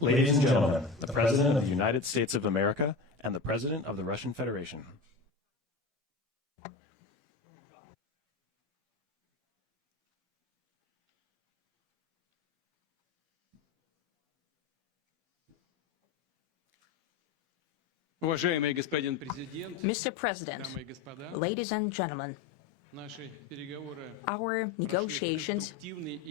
Ladies and gentlemen, the President of the United States of America and the President of the Russian Federation. Mr. President, ladies and gentlemen, our negotiations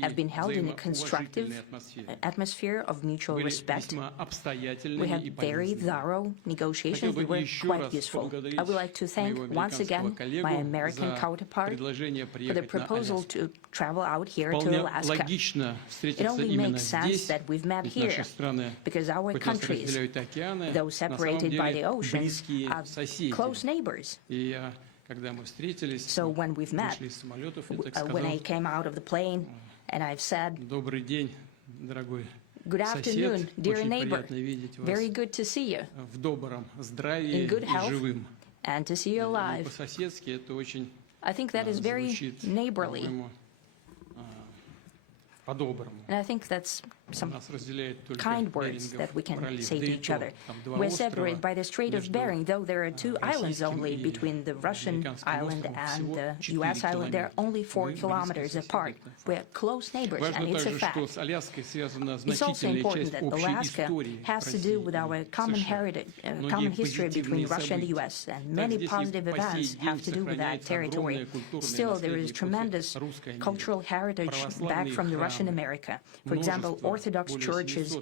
have been held in a constructive atmosphere of mutual respect. We had very thorough negotiations that were quite useful. I would like to thank once again my American counterpart for the proposal to travel out here to Alaska. It only makes sense that we've met here because our countries, though separated by the oceans, are close neighbors. So when we've met, when I came out of the plane and I've said, "Good afternoon, dear neighbor, very good to see you, in good health, and to see you alive," I think that is very neighborly. And I think that's some kind words that we can say to each other. We're separated by the Strait of Bering, though there are 2 islands only between the Russian island and the U.S. island. They're only 4 kilometers apart. We're close neighbors, and it's a fact. It's also important that Alaska has to do with our common heritage, common history between Russia and the U.S., and many positive events have to do with that territory. Still, there is tremendous cultural heritage back from the Russian America. For example, Orthodox churches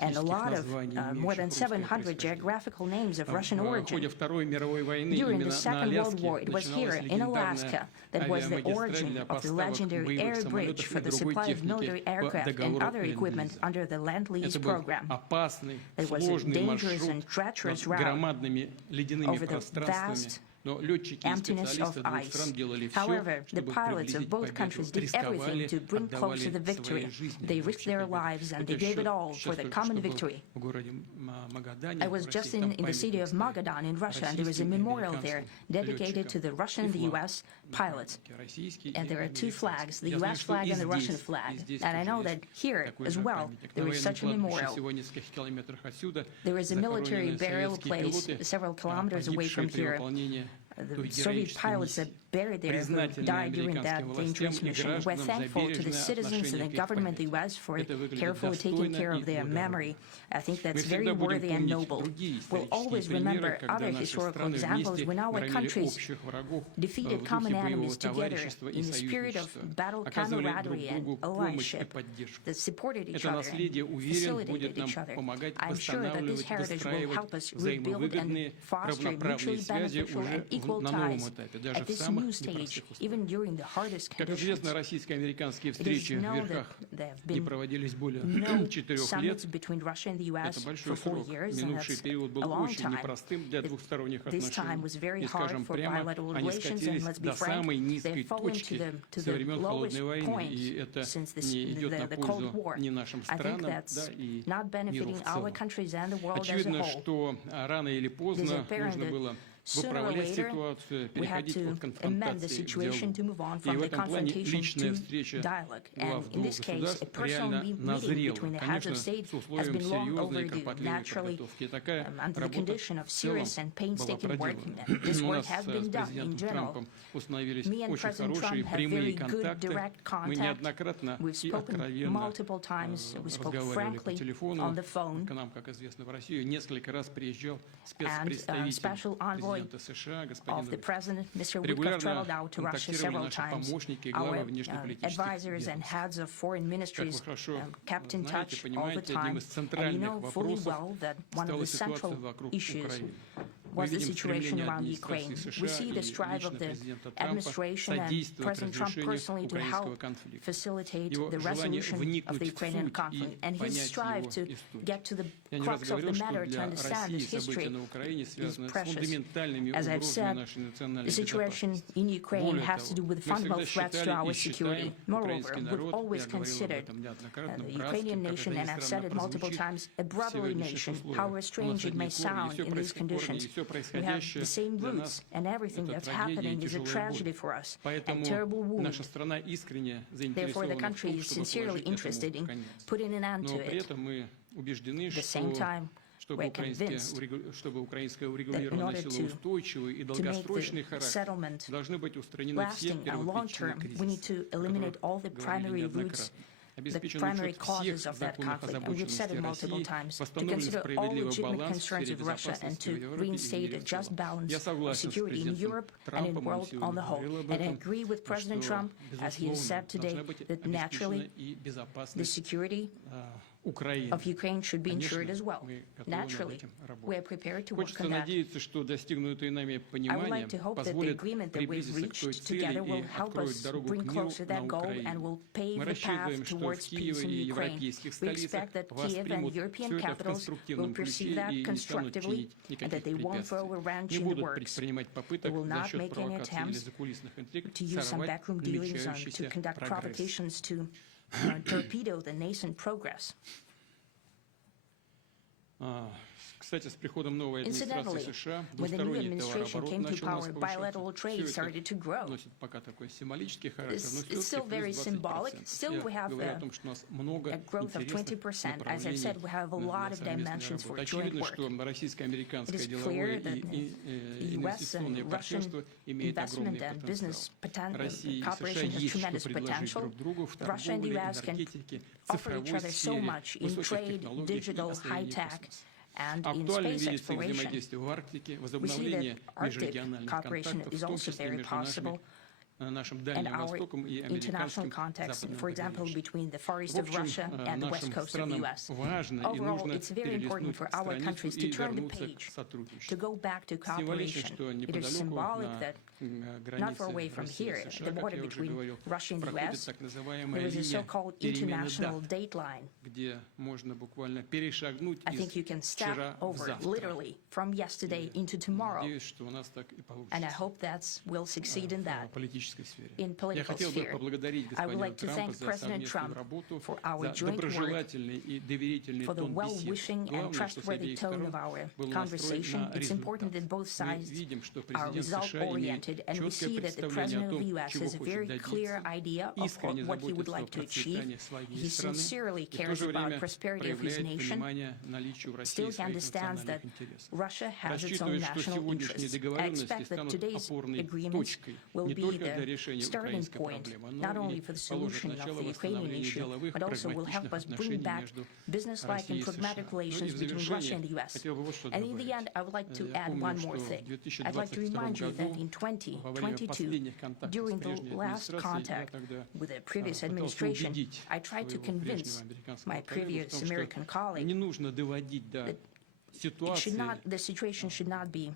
and a lot of more than 700 geographical names of Russian origin. During the Second World War, it was here in Alaska that was the origin of the legendary air bridge for the supply of military aircraft and other equipment under the Lend-Lease program. It was a dangerous and treacherous route over the vast emptiness of ice. However, the pilots of both countries did everything to bring closer the victory. They risked their lives and they gave it all for the common victory. I was just in the city of Magadan in Russia, and there is a memorial there dedicated to the Russian and the U.S. pilots. And there are 2 flags, the U.S. flag and the Russian flag. And I know that here as well there is such a memorial. There is a military burial place several kilometers away from here. The Soviet pilots that buried there who died during that dangerous mission. We're thankful to the citizens and the government of the U.S. for carefully taking care of their memory. I think that's very worthy and noble. We'll always remember other historical examples when our countries defeated common enemies together in the spirit of battle camaraderie and allyship that supported each other and facilitated each other. I'm sure that this heritage will help us rebuild and foster mutually beneficial and equal ties at this new stage, even during the hardest conditions. It is known that there have been no summits between Russia and the U.S. for 4 years, and that's a long time. This time was very hard for bilateral relations, and let's be frank, they've fallen to the lowest point since the Cold War. I think that's not benefiting our countries and the world as a whole. It is apparent that sooner or later, we had to amend the situation to move on from the confrontation to dialogue. And in this case, a personal meeting between the heads of state has been long overdue. Naturally, under the condition of serious and painstaking work, this work has been done in general. Me and President Trump have very good direct contact. We've spoken multiple times. We spoke frankly on the phone. And special envoy of the President, Mr. Witkoff, traveled out to Russia several times. Our advisors and heads of foreign ministries kept in touch all the time. And you know fully well that one of the central issues was the situation around Ukraine. We see the strive of the administration and President Trump personally to help facilitate the resolution of the Ukrainian conflict. And his strive to get to the crux of the matter, to understand this history, is precious. As I've said, the situation in Ukraine has to do with fundamental threats to our security. Moreover, we've always considered the Ukrainian nation, and I've said it multiple times, a brotherly nation, however strange it may sound in these conditions. We have the same roots, and everything that's happening is a tragedy for us, a terrible wound. Therefore, the country is sincerely interested in putting an end to it. убеждены, the same time, чтобы we're convinced украинское that урегулирование in order носило to устойчивый и make долгосрочный the характер, settlement должны быть устранены все lasting and long первопричины term, we need кризиса, to eliminate all the primary roots, the primary causes of that conflict, and we've said it multiple times, to consider all legitimate concerns of Russia and to reinstate a just balance of security in Europe and in the world on the whole. And I agree with President Trump, as he has said today, that naturally the security of Ukraine should be ensured as well. Naturally, we are prepared to work Хочется on that. надеяться, что достигнутые нами I would понимание like to hope that the позволит agreement that we've приблизиться к той reached цели together will и help откроет us дорогу bring к миру closer на that goal Украине. and will pave Мы the рассчитываем, path что в towards peace Киеве in и Ukraine. европейских We столицах expect that Kiev and воспримут European все это в capitals will конструктивном perceive ключе that и не станут constructively чинить and that никаких they won't throw a препятствий. wrench Не in the будут works. предпринимать They попыток will за not счет make any провокаций или attempts закулисных интриг to use some сорвать backroom dealings to намечающийся conduct прогресс. provocations to torpedo the nascent progress. Кстати, с приходом новой администрации Incidentally, США when the new двусторонний administration товарооборот came to начал power, bilateral повышаться. trade Все started to это grow. носит пока такой символический характер, но It's still все-таки very плюс symbolic. 20%. Still, we Я have говорю о том, что у нас много a growth of интересных 20%. As I've направлений said, we have a lot для of совместной dimensions for работы. joint Очевидно, work. что российско-американское It is деловое clear that и the US инвестиционное and партнерство Russian имеет огромный investment and business потенциал. Россия и США cooperation has есть что tremendous предложить potential. друг другу в Russia and the торговле, US can энергетике, offer each цифровой other so сфере, much in высоких trade, технологиях и digital, освоении high-tech, космоса. and in Актуальным space видится их exploration. взаимодействие в Арктике, We see возобновление that Arctic межрегиональных cooperation контактов, is в том also числе very между possible, нашим and Дальним our Востоком и international американским context, западным for example, побережьем. between the Far East В of Russia общем, and the west нашим coast of the странам US. важно и Overall, нужно it's very important перелистнуть for our страницу countries to и turn the вернуться к page, to сотрудничеству. go back to Символично, cooperation. что It is неподалеку symbolic на that not far away границе from России here, и the США, как border я уже between говорил, Russia and the проходит US, так there называемая is a линия so-called перемены international дат, date line. где можно буквально перешагнуть I из think you can step вчера в over завтра. literally from yesterday into tomorrow, Надеюсь, что у нас так и and I получится hope that we'll succeed in в that. политической сфере. In political Я хотел бы sphere. поблагодарить I would господина like to Трампа thank за President совместную Trump работу, for our за joint work, доброжелательный и доверительный for the тон беседы. well-wishing and Главное, что с trustworthy обеих tone сторон of our был настроен conversation. на It's important that результат. both Мы sides видим, что are президент США имеет result-oriented, and we четкое see that the представление President о of the том, US чего has a хочет very clear добиться, idea of искренне what he would заботится о like to achieve. процветании своей He страны sincerely и в то cares же about время prosperity of his проявляет nation. понимание наличию в России Still he своих understands that национальных интересов. Russia has its own Рассчитывает, что national сегодняшние interests. I договоренности expect that станут today's опорной agreements точкой will не be только для the решения starting украинской point, проблемы, not но only и for the положит solution of начало the Ukrainian восстановлению issue, деловых, but also will help прагматичных us bring отношений back между business-like Россией and и США. pragmatic Ну и relations в between Russia and the завершение US. хотел бы вот что And in the добавить. end, I would like to Я add помню, one что more в thing. 2022 I'd like to remind you that in во время 2022, последних контактов с during the прежней last администрацией, я contact тогда with the previous пытался administration, убедить I tried to своего convince прежнего американского my коллегу в previous том, American что colleague не нужно доводить до ситуации the situation should not be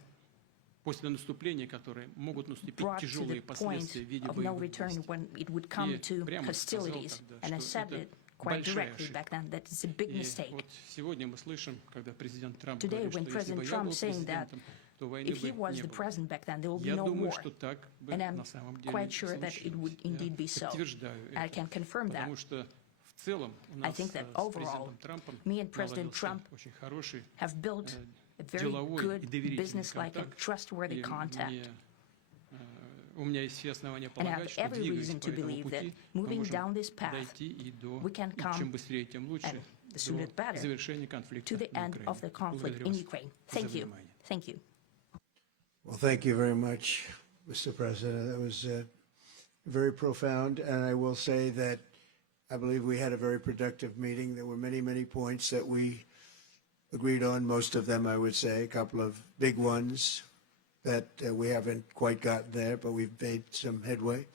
после наступления, которые могут наступить brought to the тяжелые point последствия в виде of no боевых return действий. when it would come И to прямо сказал hostilities. тогда, And I что said это it quite большая directly ошибка. back then that it's a big И mistake. вот сегодня мы слышим, когда президент Трамп Today, говорит, when что если бы President я был Trump saying that президентом, то войны if he бы was не the было. president back then, there will be Я no думаю, war. что так бы And I'm на самом деле quite и sure that it would случилось. indeed be Я so. подтверждаю I это, can confirm that. потому что в целом у I нас think that с overall, президентом Трампом me and President наладился Trump очень хороший have built a very деловой и good доверительный business-like and контакт. trustworthy И contact. у меня есть все основания And I have полагать, что every двигаясь reason по to этому believe that пути, мы moving можем down this path, дойти и до, we can и come, чем быстрее, тем лучше, and the sooner the better, до завершения конфликта to the на end Украине. of the conflict Благодарю in вас Ukraine. за Thank you. внимание. Thank you. Well, thank you very much, Mr. President. That was very profound. And I will say that I believe we had a very productive meeting. There were many, many points that we agreed on, most of them, I would say, a couple of big ones that we haven't quite gotten there, but we've made some headway.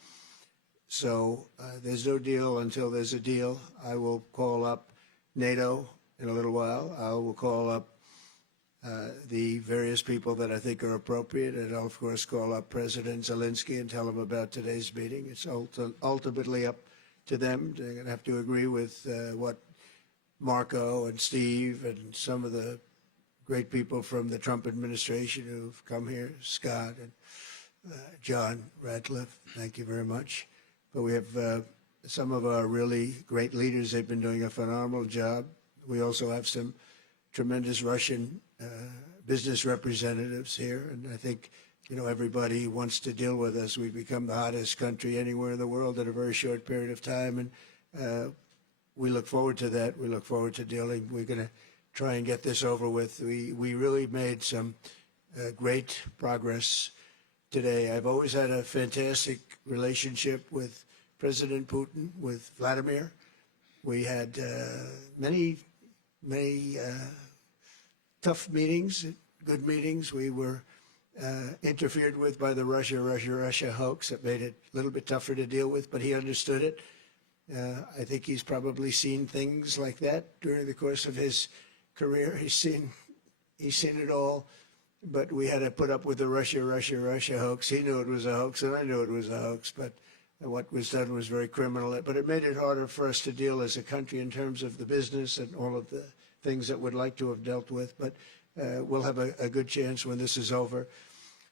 So there's no deal until there's a deal. I will call up NATO in a little while. I will call up the various people that I think are appropriate, and I'll, of course, call up President Zelensky and tell him about today's meeting. It's ultimately up to them. They're going to have to agree with what Marco and Steve and some of the great people from the Trump administration who've come here, Scott and John Radcliffe, thank you very much. But we have some of our really great leaders. They've been doing a phenomenal job. We also have some tremendous Russian business representatives here, and I think, you know, everybody wants to deal with us. We've become the hottest country anywhere in the world in a very short period of time, and we look forward to that. We look forward to dealing. We're going to try and get this over with. We really made some great progress today. I've always had a fantastic relationship with President Putin, with Vladimir. We had many tough meetings, good meetings. We were interfered with by the Russia hoax. That made it a little bit tougher to deal with, but he understood it. I think he's probably seen things like that during the course of his career. He's seen it all, but we had to put up with the Russia hoax. He knew it was a hoax, and I knew it was a hoax, but what was done was very criminal. But it made it harder for us to deal as a country in terms of the business and all of the things that we'd like to have dealt with. But we'll have a good chance when this is over.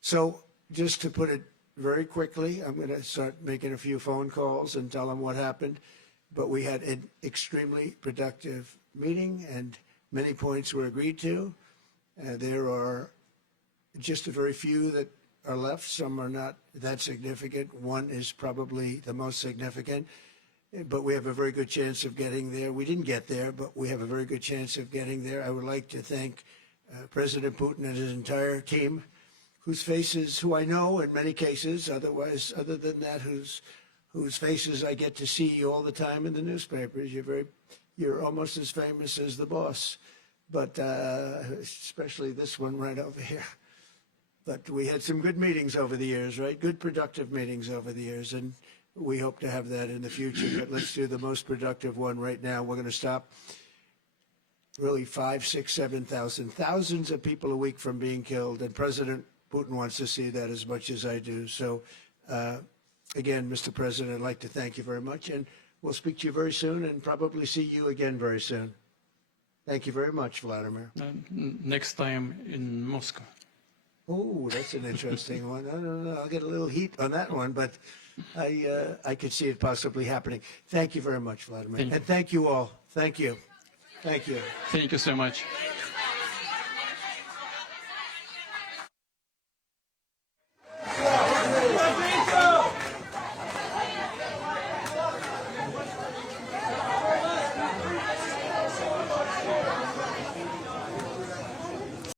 So just to put it very quickly, I'm going to start making a few phone calls and tell them what happened. But we had an extremely productive meeting, and many points were agreed to. There are just a very few that are left. Some are not that significant. One is probably the most significant, but we have a very good chance of getting there. We didn't get there, but we have a very good chance of getting there. I would like to thank President Putin and his entire team, whose faces, who I know in many cases, other than that, whose faces I get to see all the time in the newspapers. You're almost as famous as the boss, but especially this one right over here. But we had some good meetings over the years, right? Good, productive meetings over the years, and we hope to have that in the future. But let's do the most productive one right now. We're going to stop really 5, 6, 7,000, thousands of people a week from being killed, and President Putin wants to see that as much as I do. So, again, Mr. President, I'd like to thank you very much, and we'll speak to you very soon and probably see you again very soon. Thank you very much, Vladimir. Next time in Moscow. Oh, that's an interesting one. I don't know. I'll get a little heat on that one, but I could see it possibly happening. Thank you very much, Vladimir. And thank you all. Thank you. Thank you. Thank you so much.